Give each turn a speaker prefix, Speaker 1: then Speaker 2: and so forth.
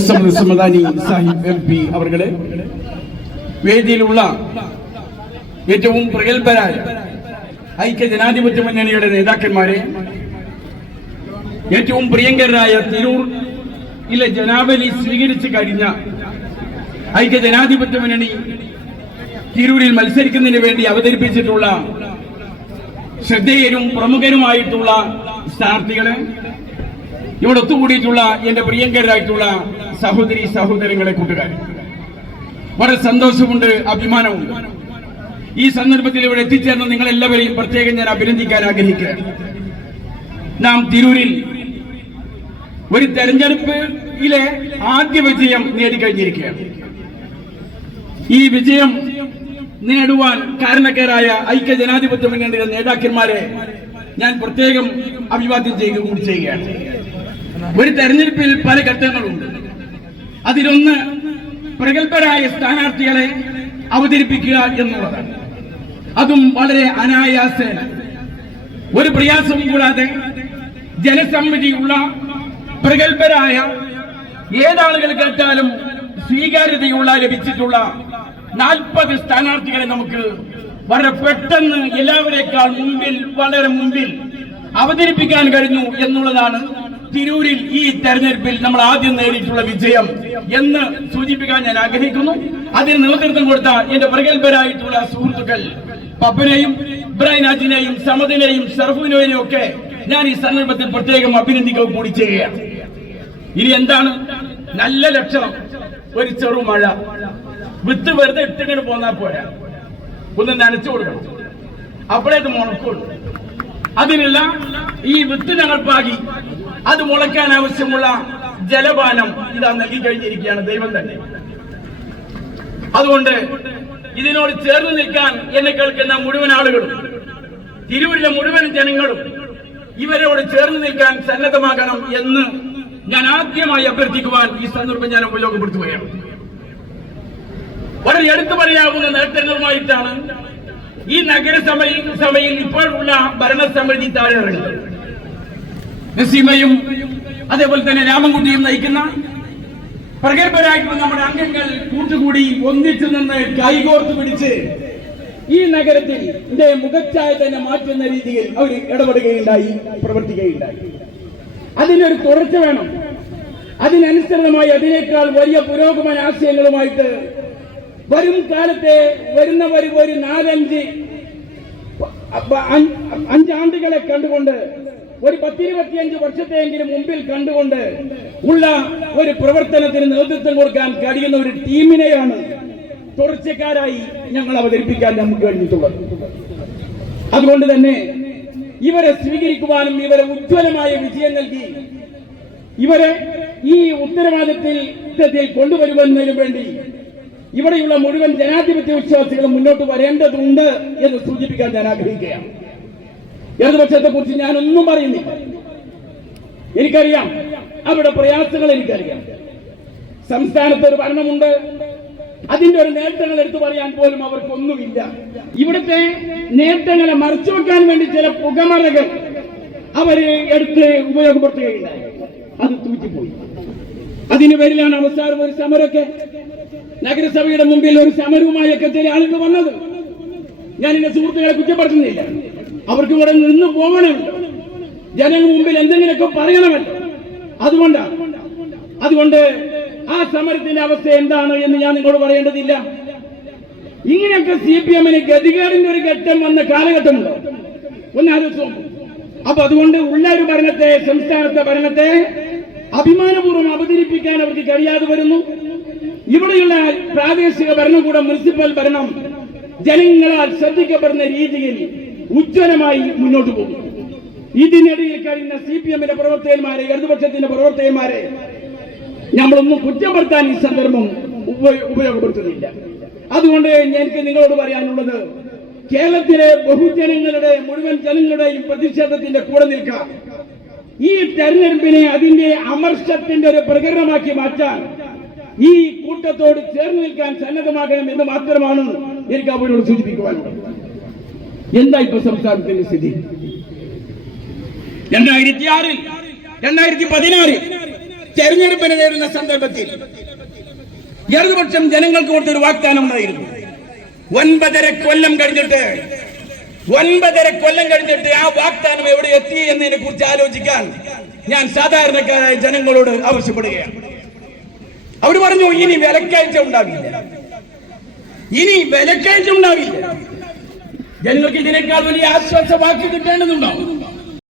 Speaker 1: സമദാനി സാഹിബ് M P അവർകളെ വേദിയിലുള്ള ഏറ്റവും പ്രഗത്ഭരായ ഐക്യ ജനാധിപത്യ മുന്നണിയുടെ നേതാക്കന്മാരെ ഏറ്റവും പ്രിയങ്കരായ തിരൂർ ഇല ജനാവലി സ്വീകരിച്ചു കഴിഞ്ഞ ഐക്യ ജനാധിപത്യ മുന്നണി തിരൂരിൽ മത്സരിക്കുന്നതിന് വേണ്ടി അവതരിപ്പിച്ചിട്ടുള്ള ശ്രദ്ധേയരും പ്രമുഖരുമായിട്ടുള്ള സ്ഥാനാർത്ഥികളെ ഇവിടെ ഒത്തുകൂടിയിട്ടുള്ള എന്റെ പ്രിയങ്കരായിട്ടുള്ള സഹോദരി സഹോദരങ്ങളെ കൂട്ടുകാരെ. വളരെ സന്തോഷമുണ്ട് അഭിമാനമുണ്ട്. ഈ സന്ദർഭത്തിൽ ഇവിടെ എത്തിച്ചേർന്ന നിങ്ങളെല്ലാവരെയും പ്രത്യേകം ഞാൻ അഭിനന്ദിക്കാൻ ആഗ്രഹിക്കുകയാണ്. നാം തിരൂരിൽ ഒരു തെരഞ്ഞെടുപ്പിലെ ആദ്യ വിജയം നേടിക്കഴിഞ്ഞിരിക്കുകയാണ്. ഈ വിജയം നേടുവാൻ കാരണക്കാരായ ഐക്യ ജനാധിപത്യ മുന്നണിയുടെ നേതാക്കന്മാരെ ഞാൻ പ്രത്യേകം അഭിവാദ്യം ചെയ്യുക കൂടി ചെയ്യുകയാണ്. ഒരു തെരഞ്ഞെടുപ്പിൽ പല ഘട്ടങ്ങളുണ്ട്. അതിലൊന്ന് പ്രഗത്ഭരായ സ്ഥാനാർത്ഥികളെ അവതരിപ്പിക്കുക എന്നുള്ളതാണ്. അതും വളരെ അനായാസേന. ഒരു പ്രയാസവും കൂടാതെ ജനസമ്മതിയുള്ള പ്രഗത്ഭരായ ഏതാളുകൾ കേട്ടാലും സ്വീകാര്യതയുള്ള ലഭിച്ചിട്ടുള്ള നാൽപ്പത് സ്ഥാനാർത്ഥികളെ നമുക്ക് വളരെ പെട്ടെന്ന് എല്ലാവരെക്കാൾ മുമ്പിൽ വളരെ മുമ്പിൽ അവതരിപ്പിക്കാൻ കഴിഞ്ഞു എന്നുള്ളതാണ് തിരൂരിൽ ഈ തെരഞ്ഞെടുപ്പിൽ നമ്മൾ ആദ്യം നേടിയിട്ടുള്ള വിജയം എന്ന് സൂചിപ്പിക്കാൻ ഞാൻ ആഗ്രഹിക്കുന്നു. അതിന് നേതൃത്വം കൊടുത്ത എന്റെ പ്രഗത്ഭരായിട്ടുള്ള സുഹൃത്തുക്കൾ പപ്പനെയും ഇബ്രാഹിനാജിനെയും സമദിനെയും സർഫുവിനെയും ഒക്കെ ഞാൻ ഈ സന്ദർഭത്തിൽ പ്രത്യേകം അഭിനന്ദിക്കുക കൂടി ചെയ്യുകയാണ്. ഇനി എന്താണ്? നല്ല ലക്ഷണം. ഒരു ചെറു മഴ. വിത്ത് വെറുതെ ഇട്ടിങ്ങനെ പോന്നാ പോരാ. ഒന്ന് നനച്ചു കൊടുക്കണം. അപ്പോഴേ അത് മുളക്കുള്ളൂ. അതിനുള്ള ഈ വിത്ത് ഞങ്ങൾ പാകി. അത് മുളയ്ക്കാൻ ആവശ്യമുള്ള ജലപാനം ഇതാ നൽകി കഴിഞ്ഞിരിക്കുകയാണ് ദൈവം തന്നെ. അതുകൊണ്ട് ഇതിനോട് ചേർന്ന് നിൽക്കാൻ എന്നെ കേൾക്കുന്ന മുഴുവൻ ആളുകളും തിരൂരിലെ മുഴുവൻ ജനങ്ങളും ഇവരോട് ചേർന്ന് നിൽക്കാൻ സന്നദ്ധമാകണം എന്ന് ഞാൻ ആദ്യമായി അഭ്യർത്ഥിക്കുവാൻ ഈ സന്ദർഭം ഞാൻ ഉപയോഗപ്പെടുത്തുകയാണ്. വളരെ എടുത്തു പറയാവുന്ന നേട്ടങ്ങളുമായിട്ടാണ് ഈ നഗരസഭയിൽ സഭയിൽ ഇപ്പോഴുള്ള ഭരണസമിതി താഴെ ഇറങ്ങുന്നത്. നസീമയും അതേപോലെ തന്നെ രാമൻകുട്ടിയും നയിക്കുന്ന പ്രഗത്ഭരായിട്ടുള്ള നമ്മുടെ അംഗങ്ങൾ കൂട്ടുകൂടി ഒന്നിച്ചു നിന്ന് കൈകോർത്ത് പിടിച്ച് ഈ നഗരത്തിൽ മുഖച്ഛായ തന്നെ മാറ്റുന്ന രീതിയിൽ അവർ ഇടപെടുകയുണ്ടായി പ്രവർത്തിക്കുകയുണ്ടായി. അതിനൊരു തുടർച്ച വേണം. അതിനനുസൃതമായി അതിനേക്കാൾ വലിയ പുരോഗമന ആശയങ്ങളുമായിട്ട് വരും കാലത്തെ വരുന്ന ഒരു നാലഞ്ച് അഞ്ച് അഞ്ചാണ്ടുകളെ കണ്ടുകൊണ്ട് ഒരു പത്തിരുപത്തിയഞ്ച് വർഷത്തെയെങ്കിലും മുമ്പിൽ കണ്ടുകൊണ്ട് ഉള്ള ഒരു പ്രവർത്തനത്തിന് നേതൃത്വം കൊടുക്കാൻ കഴിയുന്ന ഒരു ടീമിനെയാണ് തുടർച്ചക്കാരായി ഞങ്ങൾ അവതരിപ്പിക്കാൻ നമുക്ക് കഴിഞ്ഞിട്ടുള്ളത്. അതുകൊണ്ട് തന്നെ ഇവരെ സ്വീകരിക്കുവാനും ഇവരെ ഉജ്ജ്വലമായ വിജയം നൽകി ഇവരെ ഈ ഉത്തരവാദിത്വത്തിൽ കൊണ്ടുവരുന്നതിനു വേണ്ടി ഇവിടെയുള്ള മുഴുവൻ ജനാധിപത്യ വിശ്വാസികളും മുന്നോട്ട് വരേണ്ടതുണ്ട് എന്ന് സൂചിപ്പിക്കാൻ ഞാൻ ആഗ്രഹിക്കുകയാണ്. ഇടതുപക്ഷത്തെ കുറിച്ച് ഞാനൊന്നും പറയുന്നില്ല. എനിക്കറിയാം. അവരുടെ പ്രയാസങ്ങൾ എനിക്കറിയാം. സംസ്ഥാനത്ത് ഒരു ഭരണമുണ്ട്. അതിന്റെ ഒരു നേട്ടങ്ങൾ എടുത്തു പറയാൻ പോലും അവർക്കൊന്നുമില്ല. ഇവിടുത്തെ നേട്ടങ്ങളെ മറച്ചു വെക്കാൻ വേണ്ടി ചില പുകമറകൾ അവർ എടുത്ത് ഉപയോഗപ്പെടുത്തുകയുണ്ടായി. അത് തൂറ്റിപ്പോയി. അതിന് പേരിലാണ് അവസാനം ഒരു സമരമൊക്കെ. നഗരസഭയുടെ മുമ്പിൽ ഒരു സമരവുമായൊക്കെ ചില ആളുകൾ വന്നത്. ഞാൻ എന്റെ സുഹൃത്തുക്കളെ കുറ്റപ്പെടുത്തുന്നില്ല. അവർക്ക് ഇവിടെ നിന്ന് പോകണമല്ലോ ജനങ്ങൾ മുമ്പിൽ എന്തെങ്കിലുമൊക്കെ പറയണമല്ലോ അതുകൊണ്ടാണ് അതുകൊണ്ട് ആ സമരത്തിന്റെ അവസ്ഥ എന്താണ് എന്ന് ഞാൻ നിങ്ങളോട് പറയേണ്ടതില്ല. ഇങ്ങനെയൊക്കെ സി പി എമ്മിന് ഗതികേടിന്റെ ഒരു ഘട്ടം വന്ന കാലഘട്ടമുണ്ടോ? ഒന്ന് ആലോചിച്ച് നോക്കൂ. അപ്പൊ അതുകൊണ്ട് ഉള്ള ഒരു ഭരണത്തെ സംസ്ഥാനത്തെ ഭരണത്തെ അഭിമാനപൂർവം അവതരിപ്പിക്കാൻ അവർക്ക് കഴിയാതെ വരുന്നു. ഇവിടെയുള്ള പ്രാദേശിക ഭരണകൂടം മുനിസിപ്പൽ ഭരണം ജനങ്ങളാൽ ശ്രദ്ധിക്കപ്പെടുന്ന രീതിയിൽ ഉജ്ജ്വലമായി മുന്നോട്ട് പോകും. ഇതിനിടയിൽ കഴിയുന്ന സി പി എമ്മിന്റെ പ്രവർത്തകന്മാരെ ഇടതുപക്ഷത്തിന്റെ പ്രവർത്തകന്മാരെ നമ്മളൊന്നും കുറ്റപ്പെടുത്താൻ ഈ സന്ദർഭം ഉപ- ഉപയോഗപ്പെടുത്തുന്നില്ല. അതുകൊണ്ട് എനിക്ക് നിങ്ങളോട് പറയാനുള്ളത് കേരളത്തിലെ ബഹുജനങ്ങളുടെ മുഴുവൻ ജനങ്ങളുടെയും പ്രതിഷേധത്തിന്റെ കൂടെ നിൽക്കാം ഈ തെരഞ്ഞെടുപ്പിനെ അതിന്റെ അമർഷത്തിന്റെ ഒരു പ്രകടനമാക്കി മാറ്റാൻ ഈ കൂട്ടത്തോട് ചേർന്ന് നിൽക്കാൻ സന്നദ്ധമാകണം എന്ന് മാത്രമാണ് എനിക്ക് അവരോട് സൂചിപ്പിക്കുവാനുള്ളത്. എന്താ ഇപ്പൊ സംസ്ഥാനത്തിന്റെ സ്ഥിതി? രണ്ടായിരത്തി ആറിൽ രണ്ടായിരത്തി പതിനാറിൽ തെരഞ്ഞെടുപ്പിനെ നേരിടുന്ന സന്ദർഭത്തിൽ ഇടതുപക്ഷം ജനങ്ങൾക്ക് കൊടുത്തൊരു വാഗ്ദാനം ഉണ്ടായിരുന്നു. ഒൻപതര കൊല്ലം കഴിഞ്ഞിട്ട് ഒൻപതര കൊല്ലം കഴിഞ്ഞിട്ട് ആ വാഗ്ദാനം എവിടെ എത്തി എന്നതിനെ കുറിച്ച് ആലോചിക്കാൻ ഞാൻ സാധാരണക്കാരായ ജനങ്ങളോട് ആവശ്യപ്പെടുകയാണ്. അവർ പറഞ്ഞു ഇനി വിലക്കയറ്റം ഉണ്ടാവില്ല. ഇനി വിലക്കയറ്റം ഉണ്ടാവില്ല. ജനങ്ങൾക്ക് ഇതിനേക്കാൾ വലിയ ആശ്വാസ ബാക്കി കിട്ടേണ്ടതുണ്ടോ?